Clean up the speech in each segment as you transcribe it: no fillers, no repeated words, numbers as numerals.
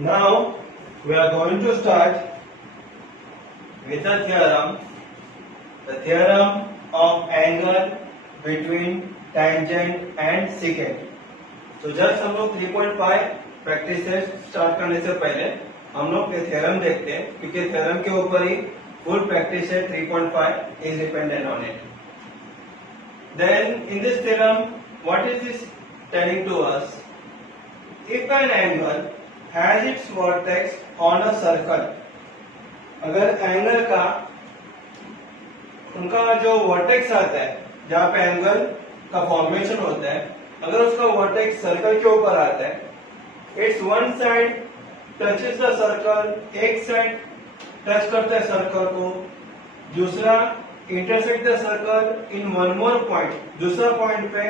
Now we are going to start with the theorem of angle between tangent and secant. तो just हम लोग 3.5 practice से start करने से पहले हम लोग ये थ्योरम देखते हैं, क्योंकि थ्योरम के ऊपर ही फुल प्रैक्टिस है. 3.5 is dependent on it. Then in this theorem what is this telling to us? If an angle has its vertex on a circle, अगर एंगल का उनका जो वर्टेक्स आता है जहां पे एंगल का फॉर्मेशन होता है, अगर उसका वर्टेक्स सर्कल के ऊपर आता है, it's one side touches the circle, एक साइड टच करता है सर्कल को, दूसरा intersect the circle in one more point, दूसरा पॉइंट पे,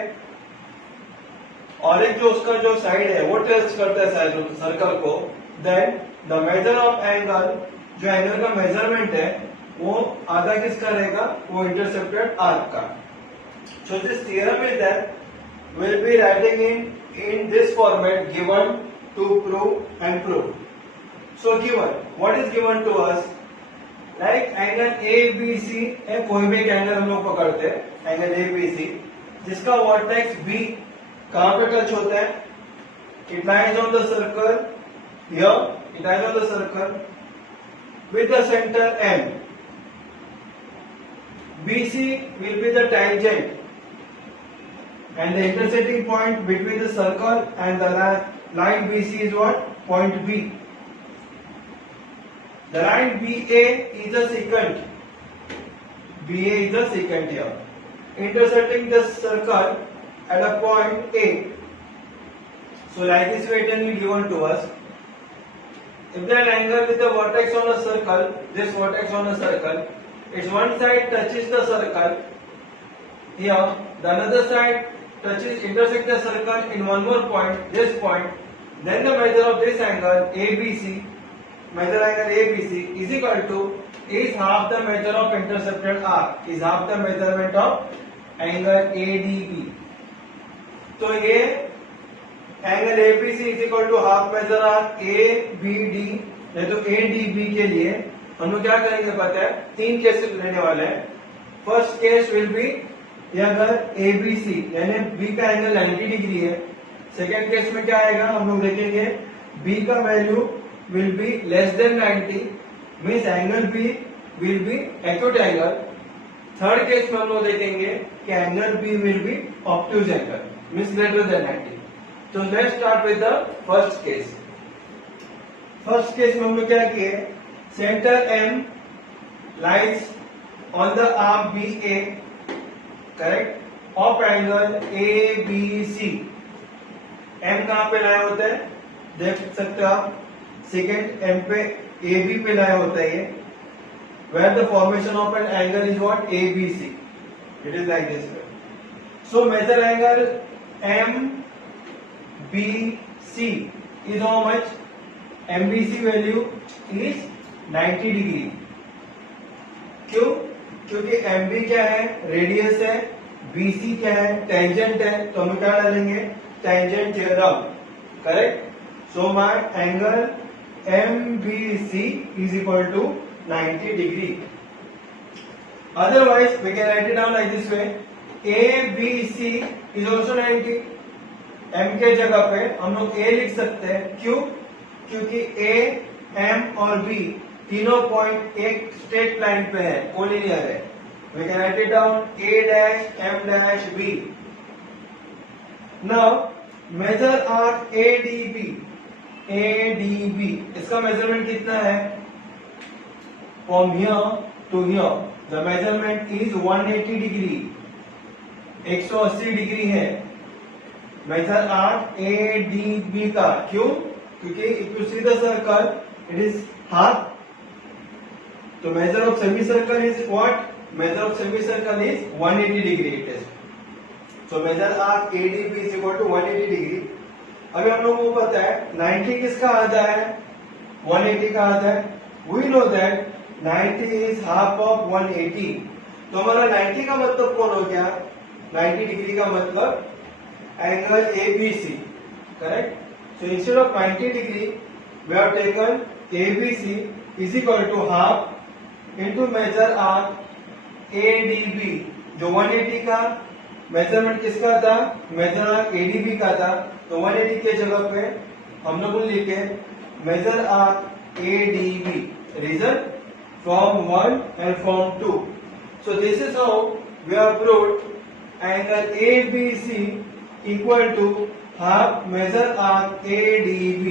और एक जो उसका जो साइड है वो टच करता है सर्कल को. Then the measure of angle, जो एंगल का मेजरमेंट है वो आधा किसका रहेगा? वो इंटरसेप्टेड आर्क का. So this theorem is that will be writing in this format given to prove and prove. So given, what is given to us? Like angle A B C है, कोई भी एक एंगल हम लोग पकड़ते हैं, angle A B सी, जिसका vertex B कहां पे टच होता है? It lies on the circle here, it lies on the circle with the centre M. BC will be the tangent and the intersecting point between the circle and the line BC is what? Point B. The line BA is the secant. BA is the secant here, intersecting the circle at a point A. So like this way it can be given to us. If the angle with the vertex on a circle, this vertex on a circle, its one side touches the circle here, the another side touches, intersect the circle in one more point, this point, then the measure of this angle ABC, measure angle ABC is equal to, is half the measure of intercepted arc, is half the measurement of angle ADB. तो ये angle ABC is equal to half measure of A B D. नहीं तो ए D B के लिए हम लोग क्या करेंगे पता है? 3 केसेस लेने वाले हैं. फर्स्ट केस विल बी, अगर ए बी सी यानी बी का एंगल 90 डिग्री है. सेकेंड केस में क्या आएगा हम लोग देखेंगे, बी का value will be less than 90, means angle B will be acute angle. Third case में हम लोग देखेंगे कि angle B will be obtuse angle, means greater than 90. So let's start with the first case. First case में हम लोग क्या किए? Center M lies on the arm BA, correct? Of angle ABC. M कहाँ पे लाया होता है? देख सकते हो आप, secant M पे AB पे लाया होता है ये. Where the formation of an angle is what? ABC. It is like this way. So measure angle MBC is how much? MBC value is 90 degree. क्यों? क्योंकि MB क्या है? रेडियस है. BC क्या है? टेंजेंट है. तो हम क्या डालेंगे? Tangent theorem, correct. So my angle MBC is equal to 90 degree. Otherwise we can write it down like this way. ABC is also 90. M के जगह पे हम लोग A लिख सकते हैं. क्यों? क्योंकि A, M और B तीनों पॉइंट एक स्ट्रेट लाइन पे है, कोलिनियर है. We can write it down A dash M dash B. Now measure arc ADB. ADB इसका मेजरमेंट कितना है? From here to here the measurement is 180 degree, 180 degree है. Major arc A D B का. क्यों? क्योंकि if you see the circle it is half. तो major of semi circle is what? Major of semi circle is 180 degree it is. So major arc A D B is equal to 180 degree. अभी हम लोगों को पता है 90 किसका आधा है? 180 का आधा है. We know that 90 is half of 180. तो हमारा 90 का मतलब कौन हो गया? 90 डिग्री का मतलब angle ABC, correct. So instead of 90 degree, we have taken ABC is equal to half into measure arc ADB, जो 180 का मेजरमेंट किसका था, मेजर आर्क ADB का था, तो 180 के जगह पे हम लोग लिखे measure arc ADB, reason from 1 and from 2. So this is how we have proved angle ABC equal to half measure arc ADB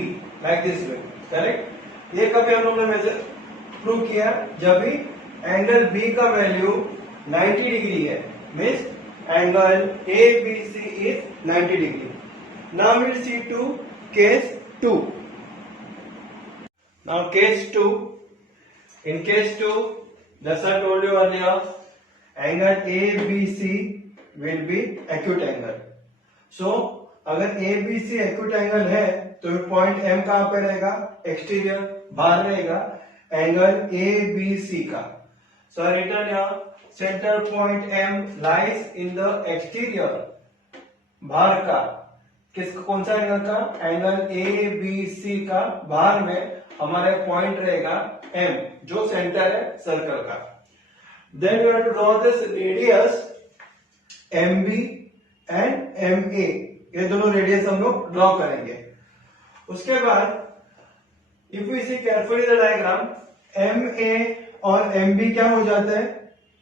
like this way, correct? ये कभी हम लोग ने मेजर प्रूव किया जब भी एंगल B का वैल्यू 90 डिग्री है, means angle ABC is 90 degree. Now we'll see to case 2. Now case 2. In case 2, just I told you earlier, angle ABC will be acute angle. So अगर ABC acute angle है तो point M कहां पे रहेगा, exterior बाहर रहेगा angle ABC का. So I written here center point M lies in the exterior, बाहर का कौन सा एंगल का, एंगल ABC का बाहर में हमारा पॉइंट रहेगा M जो सेंटर है सर्कल का. Then we have to draw this radius MB and MA, ये दोनों रेडियस हम लोग ड्रॉ करेंगे. उसके बाद if we see carefully the diagram, MA और MB क्या हो जाता है,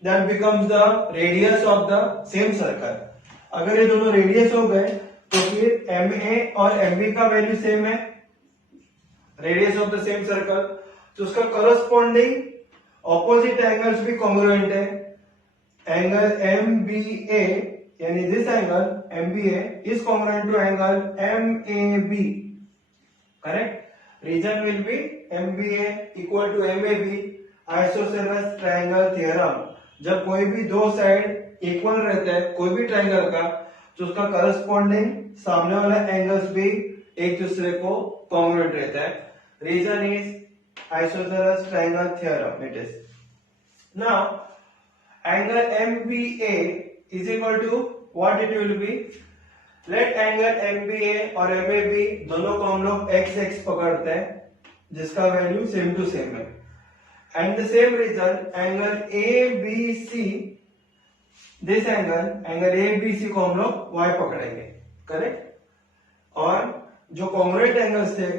that becomes the radius of the same circle. अगर ये दोनों रेडियस हो गए तो फिर MA और MB का वैल्यू सेम है, radius of the same circle, तो उसका करस्पॉन्डिंग ऑपोजिट एंगल्स भी कॉन्ग्रुएंट है. एंगल MBA यानी this angle MBA is congruent to angle MAB, correct. Reason will be MBA equal to MAB, isosceles triangle theorem. जब कोई भी दो साइड इक्वल रहता है कोई भी ट्रायंगल का, तो उसका करस्पॉन्डिंग सामने वाला एंगल्स भी एक दूसरे को कॉन्ग्रुएंट रहता है. Reason is isosceles triangle theorem. It is. Now angle MBA is equal to what it will be. Let angle MBA और MAB दोनों को हम लोग x x पकड़ते हैं जिसका वैल्यू सेम टू सेम है. And the same reason angle ABC, this angle ABC को हम लोग y पकड़ेंगे, करेक्ट. और जो कॉन्ग्रुएंट एंगल्स थे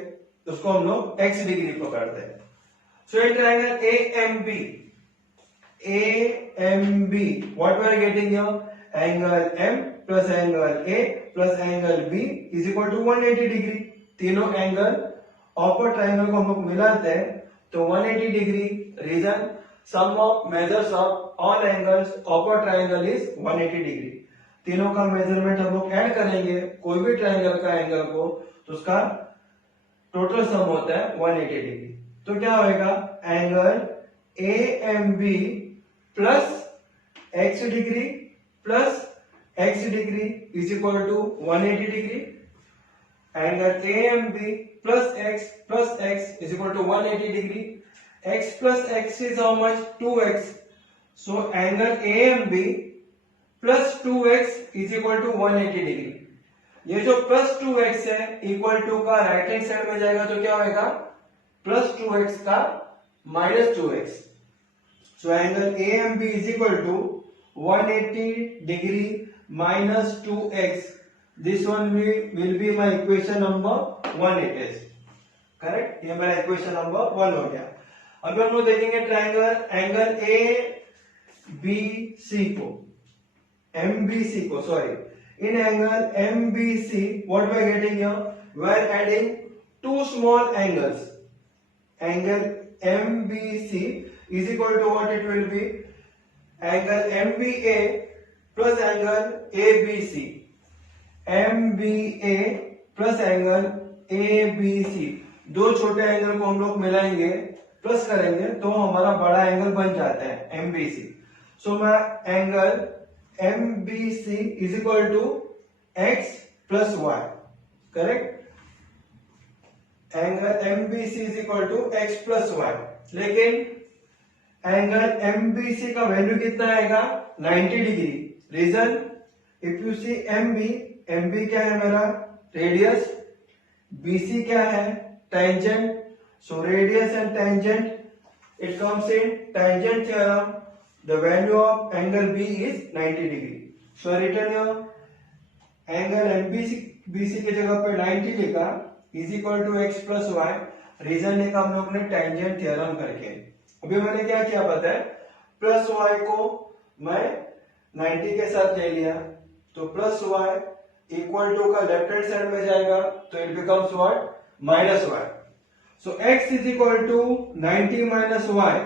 उसको हम लोग x डिग्री पकड़ते हैं. So in triangle AMB what we are getting here, angle M plus angle A plus angle B is equal to 180 degree. तीनों एंगल अपर ट्रायंगल को हम लोग मिलाते हैं तो 180 degree. Reason sum of measures of all angles upper triangle is 180 degree. तीनों का measurement हम लोग ऐड करेंगे कोई भी ट्रायंगल का एंगल को, तो उसका टोटल सम होता है 180 डिग्री. तो क्या होएगा, angle AMB plus x degree plus x degree is equal to 180 degree. Angle AMB plus x is equal to 180 degree. x plus x is how much, 2x. So angle AMB plus 2x is equal to 180 degree. ये जो plus 2x है equal to का right hand side में जाएगा तो क्या होगा, plus 2x का minus 2x. So angle AMB is equal to 180 degree minus 2x. This one will be my equation number 1. It is correct. ये मेरा इक्वेशन नंबर 1 हो गया. अभी हम लोग देखेंगे ट्रायंगल एंगल MBC को sorry. In angle MBC, what we are getting here? We are adding two small angles. Angle MBC is equal to what it will be? Angle MBA plus angle ABC. MBA plus angle ABC. दो छोटे angle को हम लोग मिलाएंगे plus करेंगे तो हमारा बड़ा एंगल बन जाता है MBC. सो मैं angle MBC is equal to x plus y, correct. Angle MBC is equal to x plus y. लेकिन एंगल MBC का वैल्यू कितना आएगा, 90 degree. Reason if you see MB क्या है मेरा रेडियस, BC क्या है tangent, So radius and tangent, it comes in tangent theorem. The value of angle B is 90 degree. So written here angle MBC BC की जगह पे 90 लिखा is equal to x plus y. Reason लिखा हम लोग ने टेंजेंट थ्योरम करके. अभी मैंने क्या किया पता है, प्लस वाई को मैं 90 के साथ ले लिया तो प्लस वाई इक्वल टू का लेफ्ट हैंड साइड में जाएगा तो it becomes what, minus y. So x is equal to 90 minus y.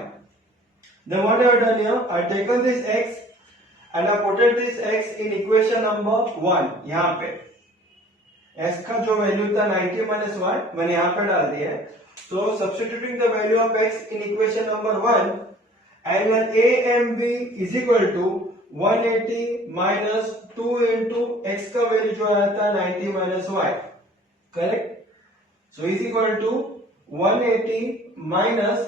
Then what I have done here, I have taken this x and I put this x in equation number 1. यहाँ पे x का जो value था 90 minus 1 मैंने यहाँ पे डाल दिया है. So substituting the value of x in equation number 1, angle AMB is equal to 180 minus 2 into x का वैल्यू जो आया था 90 minus y, correct. So is equal to 180 minus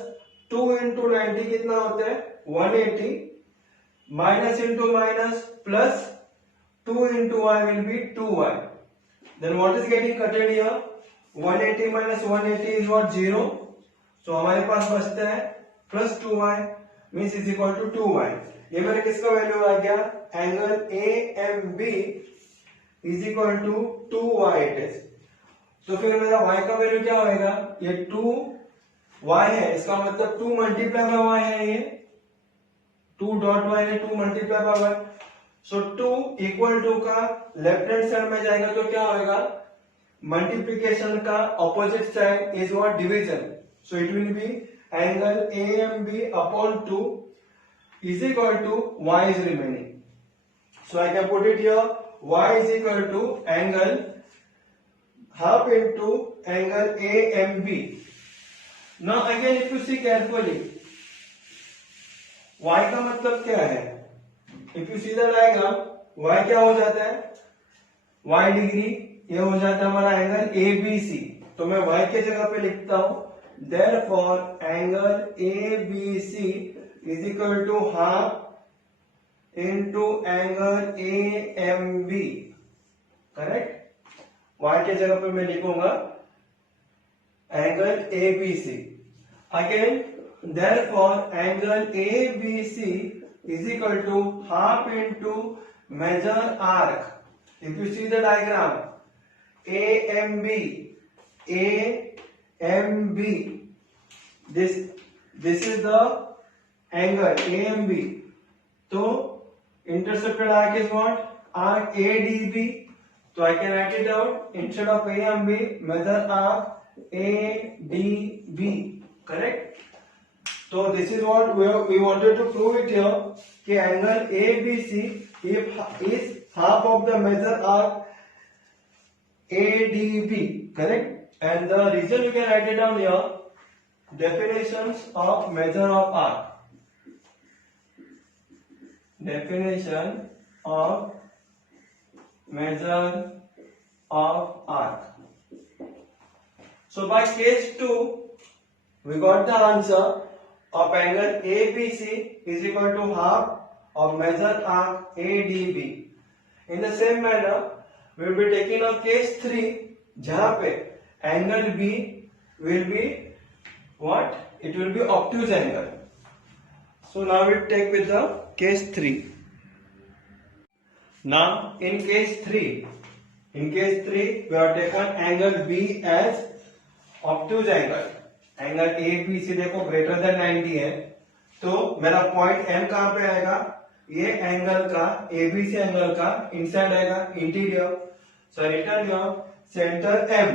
2 into 90 कितना होता है 180, minus into minus plus 2 into y will be 2y. Then what is getting cutted here? 180 minus 180 is what, 0. So हमारे पास बचता है plus 2y means is equal to 2y. ये मेरे किसका value आ गया, angle AMB is equal to 2y it is. तो फिर मेरा y का वैल्यू क्या होगा, ये 2y है, इसका मतलब 2 मल्टीप्लाई बाय y है, ये 2 डॉट y है 2 multiply by y. So 2 equal to का लेफ्ट हैंड साइड में जाएगा तो क्या होगा, मल्टीप्लीकेशन का opposite side is what, division. So it will be angle AMB upon 2 is equal to y is remaining. So I can put it here, y is equal to angle half into angle AMB. Now again if you see carefully, y का मतलब क्या है, if you see the diagram, y क्या हो जाता है, y degree, ये हो जाता है हमारा एंगल ABC. तो मैं y के जगह पे लिखता हूं, therefore angle ABC is equal to half into angle AMB, correct. y के जगह पे मैं लिखूंगा angle ABC. Again therefore angle ABC is equal to half into measure arc. If you see the diagram, AMB, this is the angle AMB. तो intercepted arc is what, arc ADB. So I can write it out, instead of AMB, measure arc ADB, correct. So this is what we wanted to prove it here, कि angle ABC is half of the measure arc ADB, correct. And the reason you can write it down here, definitions of measure of arc. Definition of measure of arc. So by case 2, we got the answer of angle ABC is equal to half of measure arc ADB. In the same manner, we will be taking a case 3, जहां पे angle B will be what? It will be obtuse angle. So now we take with the case 3. Now in case 3, we have taken angle B as obtuse angle. Angle ABC देखो greater than 90 है, तो मेरा point M कहां पे आएगा, ये angle का ABC angle का इनसाइड आएगा, interior. So return your centre M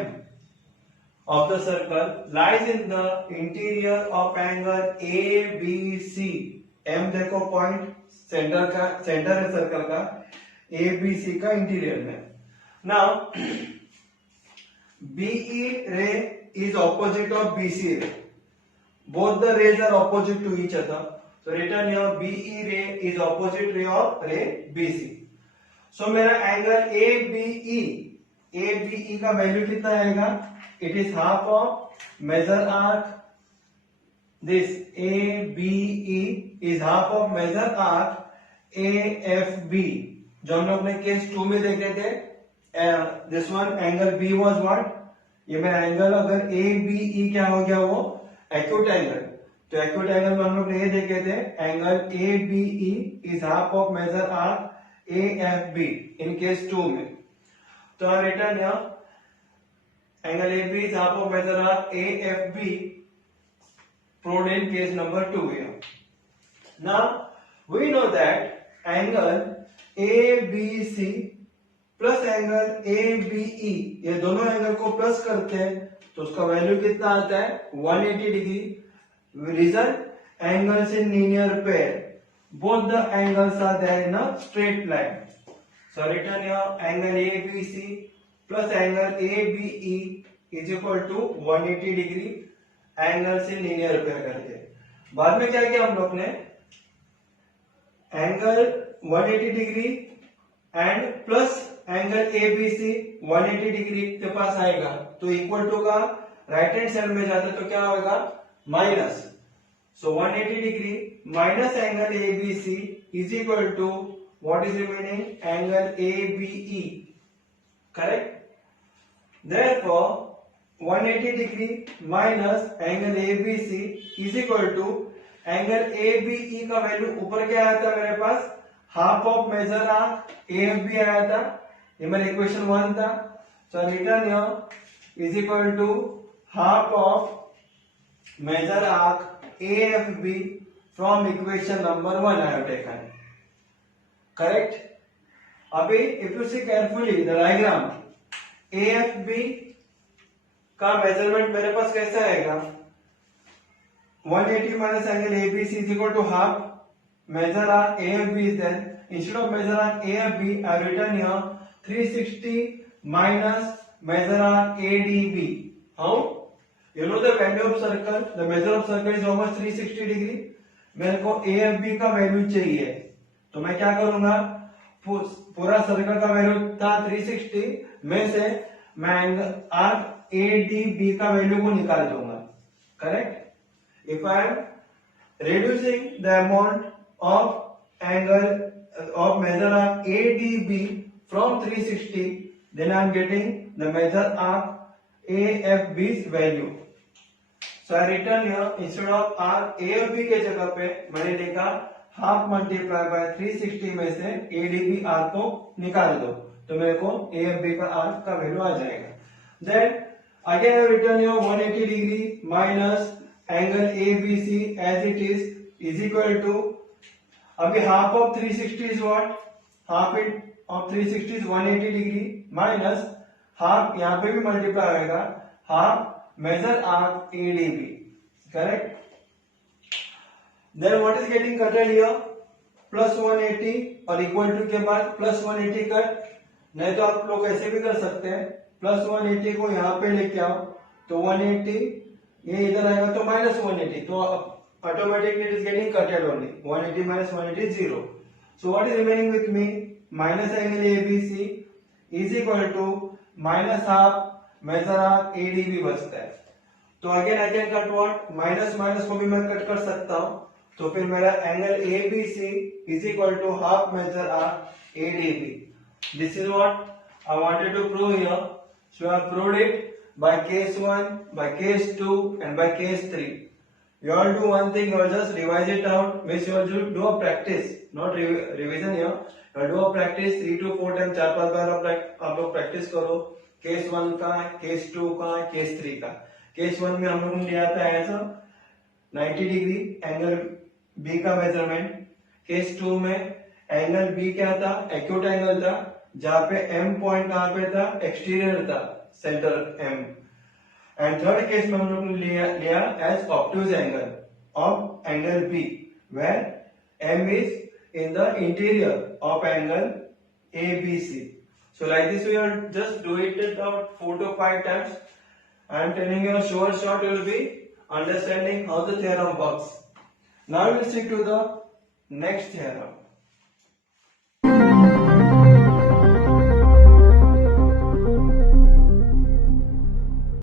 of the circle lies in the interior of angle ABC. M देखो पॉइंट सेंटर का, सेंटर है सर्कल का, ABC का इंटीरियर में. Now BE ray is opposite of BC ray. Both the rays are opposite to each other. So written here, BE ray is opposite ray of ray BC. So मेरा angle ABE का value कितना आएगा, it is half of measure arc. This ABE is half of measure arc AFB, जो हम लोग ने case 2 में देखे थे. This one angle B was what, ये मेरा एंगल अगर ए बी ई क्या हो गया, वो एक्यूट एंगल। तो एक्यूट एंगल में हम लोग ने ये देखे थे, angle A B E is half of major arc A F B in case 2 में। तो I return here angle A B is half of major arc A F B proved in case number 2 here. Now we know that angle ABC plus angle ABE, ये दोनों angle को plus करते हैं तो उसका value कितना आता है, 180 degree. Reason, angles in linear pair, both the angles are there in a straight line. So return here angle ABC plus angle ABE is equal to 180 degree, angle से linear pair करके। बाद में क्या किया हम लोग ने, angle 180 degree and plus angle ABC 180 degree के पास आएगा तो इक्वल टू का राइट हैंड साइड में जाता तो क्या होगा, minus. So 180 degree minus angle ABC is equal to what is remaining, angle ABE, correct. Therefore 180 degree minus angle ABC is equal to angle ABE का वैल्यू ऊपर क्या आया था मेरे पास, half of major arc AFB आया था, ये मेरा इक्वेशन 1 था। So return here is equal to half of major arc AFB from equation number 1 I have taken, correct. अभी if you see carefully the diagram, AFB का measurement मेरे पास कैसा आएगा, 180 minus angle ABC is equal to half measure arc AFB is then, instead of major arc AFB I return here 360 minus measure arc ADB। How, you know the value of circle, the measure of circle is almost 360 degree. मेरे को AFB का value चाहिए तो मैं क्या करूंगा, पूरा circle का वैल्यू था 360 में से मैं आर्क ADB का वैल्यू को निकाल दूंगा, correct. If I am reducing the amount of angle of measure arc ADB from 360, then I am getting the measure arc AFB's value. So I return here, instead of arc AFB के जगह पे मैंने लिखा half multiply by 360 में से ADB arc को निकाल दो तो मेरे को AFB का आर्क का वैल्यू आ जाएगा। Then again I return here 180 degree minus angle ABC as it is equal to, अभी half of 360 is what, half of 360 is 180 degree minus half, यहाँ पे भी मल्टीप्लाई होगा, half measure arc ADB, correct। Then what is getting cutted here, plus 180 और equal to के बाद plus 180 cut, नहीं तो आप लोग ऐसे भी कर सकते हैं, प्लस 180 को यहाँ पे लेके आओ तो 180 ये इधर आएगा तो माइनस 180, तो automatically it is getting cutted only, 180 minus 180 0। So what is remaining with me, minus angle ABC is equal to minus half measure arc ADB बचता है। तो again I can cut what, minus minus को भी मैं cut कर सकता हूं तो फिर मेरा angle ABC is equal to half measure arc ADB। This is what I wanted to prove here. So I have proved it by case 1, by case 2 and by case 3. You all do one thing, you all just revise it out, means you all do a practice, not revision here. You all do a practice 3 to 4 times, 4-5 बार आप लोग practice करो। Case 1 का, case 2 का, case 3 का। Case 1 में हम लोगों ने लिया था ऐसा 90 डिग्री एंगल B का मेजरमेंट। केस 2 में एंगल B क्या था, एक्यूट एंगल था, जहां पे M पॉइंट कहां पे था, एक्सटीरियर था, centre M। And third case में हम लोग ने लिया as obtuse angle of angle B, where M is in the interior of angle ABC। So like this we will just do it out 4 to 5 times. I am telling you short you will be understanding how the theorem works. Now we will stick to the next theorem.